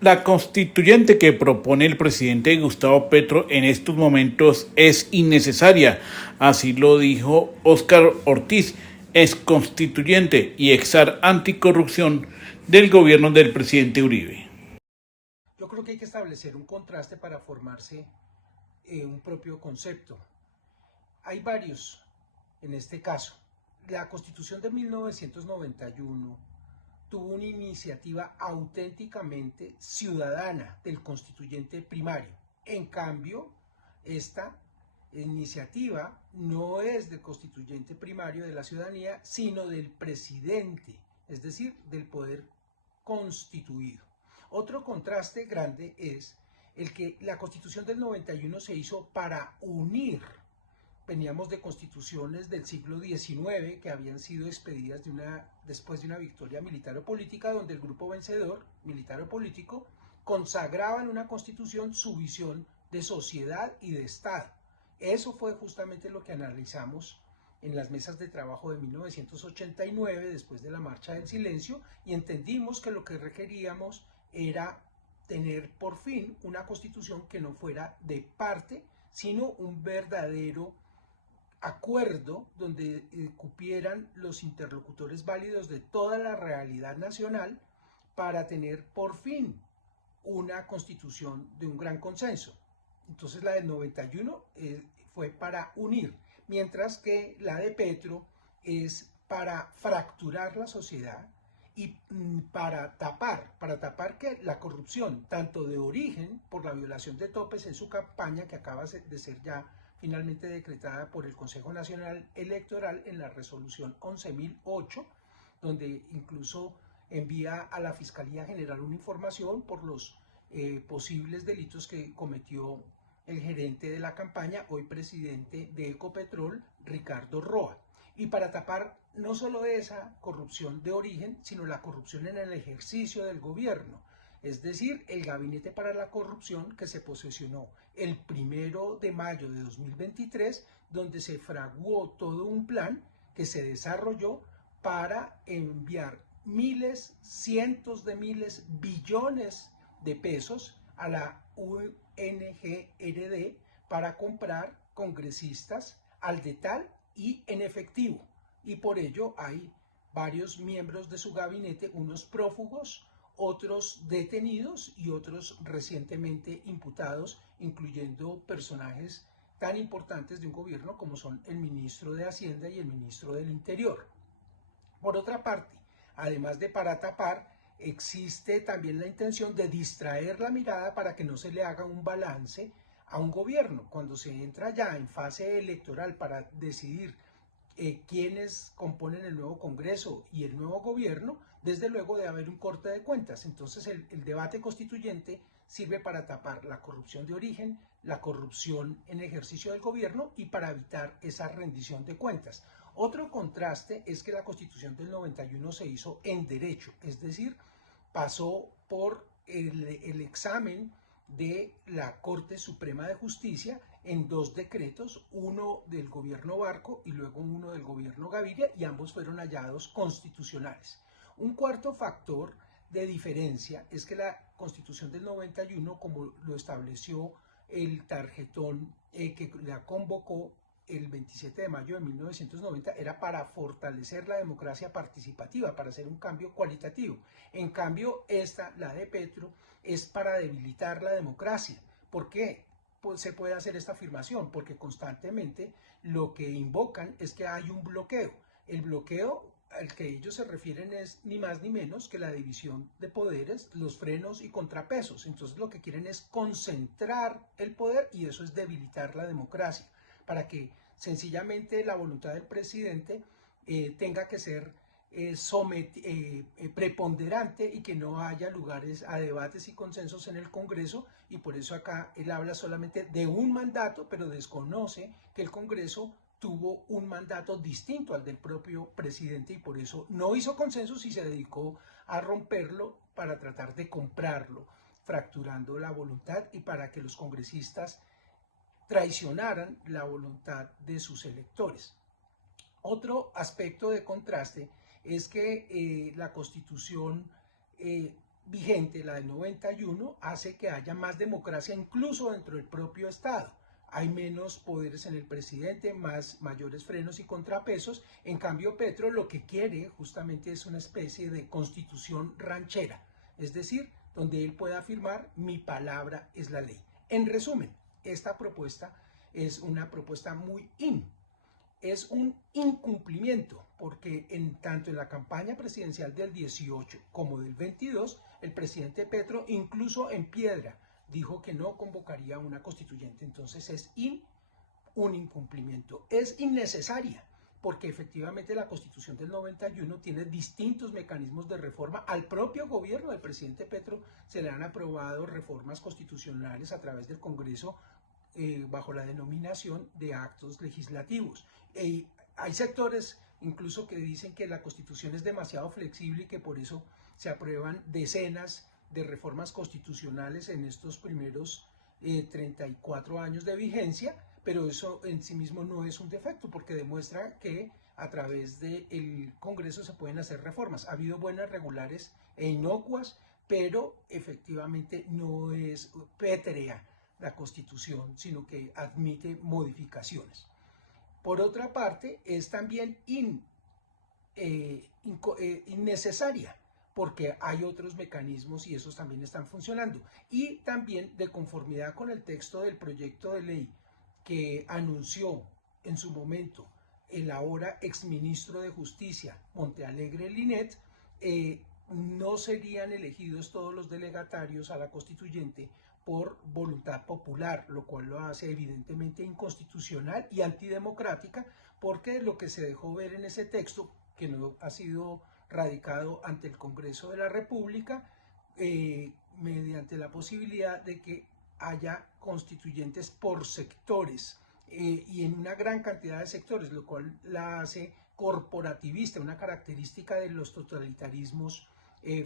La constituyente que propone el presidente Gustavo Petro en estos momentos es innecesaria, así lo dijo Óscar Ortiz, ex constituyente y exar anticorrupción del gobierno del presidente Uribe. Yo creo que hay que establecer un contraste para formarse un propio concepto. Hay varios en este caso. La Constitución de 1991 tuvo una iniciativa auténticamente ciudadana del constituyente primario. En cambio, esta iniciativa no es del constituyente primario de la ciudadanía, sino del presidente, es decir, del poder constituido. Otro contraste grande es el que la Constitución del 91 se hizo para unir. Veníamos de constituciones del siglo XIX que habían sido expedidas después de una victoria militar o política, donde el grupo vencedor, militar o político, consagraba en una constitución su visión de sociedad y de Estado. Eso fue justamente lo que analizamos en las mesas de trabajo de 1989, después de la Marcha del Silencio, y entendimos que lo que requeríamos era tener por fin una constitución que no fuera de parte, sino un verdadero acuerdo donde cupieran los interlocutores válidos de toda la realidad nacional para tener por fin una constitución de un gran consenso. Entonces la del 91 fue para unir, mientras que la de Petro es para fracturar la sociedad y para tapar que la corrupción, tanto de origen por la violación de topes en su campaña, que acaba de ser ya finalmente decretada por el Consejo Nacional Electoral en la resolución 11.008, donde incluso envía a la Fiscalía General una información por los posibles delitos que cometió el gerente de la campaña, hoy presidente de Ecopetrol, Ricardo Roa. Y para tapar no solo esa corrupción de origen, sino la corrupción en el ejercicio del gobierno, es decir, el Gabinete para la Corrupción que se posesionó el 1 de mayo de 2023, donde se fraguó todo un plan que se desarrolló para enviar miles, cientos de miles, billones de pesos a la UNGRD para comprar congresistas al detal y en efectivo. Y por ello hay varios miembros de su gabinete, unos prófugos, otros detenidos y otros recientemente imputados, incluyendo personajes tan importantes de un gobierno como son el ministro de Hacienda y el ministro del Interior. Por otra parte, además de para tapar, existe también la intención de distraer la mirada para que no se le haga un balance a un gobierno. Cuando se entra ya en fase electoral para decidir quiénes componen el nuevo Congreso y el nuevo gobierno, desde luego debe haber un corte de cuentas. Entonces el debate constituyente sirve para tapar la corrupción de origen, la corrupción en ejercicio del gobierno y para evitar esa rendición de cuentas. Otro contraste es que la Constitución del 91 se hizo en derecho, es decir, pasó por el examen de la Corte Suprema de Justicia en dos decretos, uno del gobierno Barco y luego uno del gobierno Gaviria, y ambos fueron hallados constitucionales. Un cuarto factor de diferencia es que la Constitución del 91, como lo estableció el tarjetón que la convocó el 27 de mayo de 1990, era para fortalecer la democracia participativa, para hacer un cambio cualitativo. En cambio, la de Petro, es para debilitar la democracia. ¿Por qué se puede hacer esta afirmación? Porque constantemente lo que invocan es que hay un bloqueo. El bloqueo al que ellos se refieren es ni más ni menos que la división de poderes, los frenos y contrapesos. Entonces lo que quieren es concentrar el poder y eso es debilitar la democracia, para que sencillamente la voluntad del presidente tenga que ser preponderante y que no haya lugares a debates y consensos en el Congreso, y por eso acá él habla solamente de un mandato, pero desconoce que el Congreso tuvo un mandato distinto al del propio presidente y por eso no hizo consensos y se dedicó a romperlo para tratar de comprarlo, fracturando la voluntad y para que los congresistas traicionaran la voluntad de sus electores. Otro aspecto de contraste es que la Constitución vigente, la del 91, hace que haya más democracia incluso dentro del propio Estado. Hay menos poderes en el presidente, mayores frenos y contrapesos. En cambio, Petro lo que quiere justamente es una especie de constitución ranchera, es decir, donde él pueda afirmar mi palabra es la ley. En resumen, esta propuesta es una propuesta muy es un incumplimiento, porque tanto en la campaña presidencial del 18 como del 22, el presidente Petro, incluso en piedra, dijo que no convocaría una constituyente. Entonces es un incumplimiento. Es innecesaria, porque efectivamente la Constitución del 91 tiene distintos mecanismos de reforma. Al propio gobierno del presidente Petro se le han aprobado reformas constitucionales a través del Congreso bajo la denominación de actos legislativos. Hay sectores incluso que dicen que la Constitución es demasiado flexible y que por eso se aprueban decenas de reformas constitucionales en estos primeros 34 años de vigencia, pero eso en sí mismo no es un defecto, porque demuestra que a través del Congreso se pueden hacer reformas. Ha habido buenas, regulares e inocuas, pero efectivamente no es pétrea la Constitución, sino que admite modificaciones. Por otra parte, es también innecesaria, porque hay otros mecanismos y esos también están funcionando. Y también de conformidad con el texto del proyecto de ley que anunció en su momento el ahora exministro de Justicia, Montealegre Linet, no serían elegidos todos los delegatarios a la constituyente por voluntad popular, lo cual lo hace evidentemente inconstitucional y antidemocrática, porque lo que se dejó ver en ese texto, que no ha sido radicado ante el Congreso de la República, mediante la posibilidad de que haya constituyentes por sectores y en una gran cantidad de sectores, lo cual la hace corporativista, una característica de los totalitarismos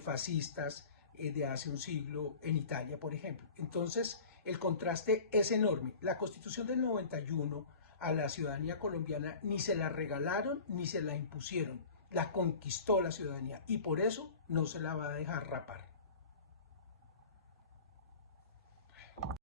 fascistas de hace un siglo en Italia, por ejemplo. Entonces, el contraste es enorme. La Constitución del 91 a la ciudadanía colombiana ni se la regalaron ni se la impusieron, la conquistó la ciudadanía y por eso no se la va a dejar rapar.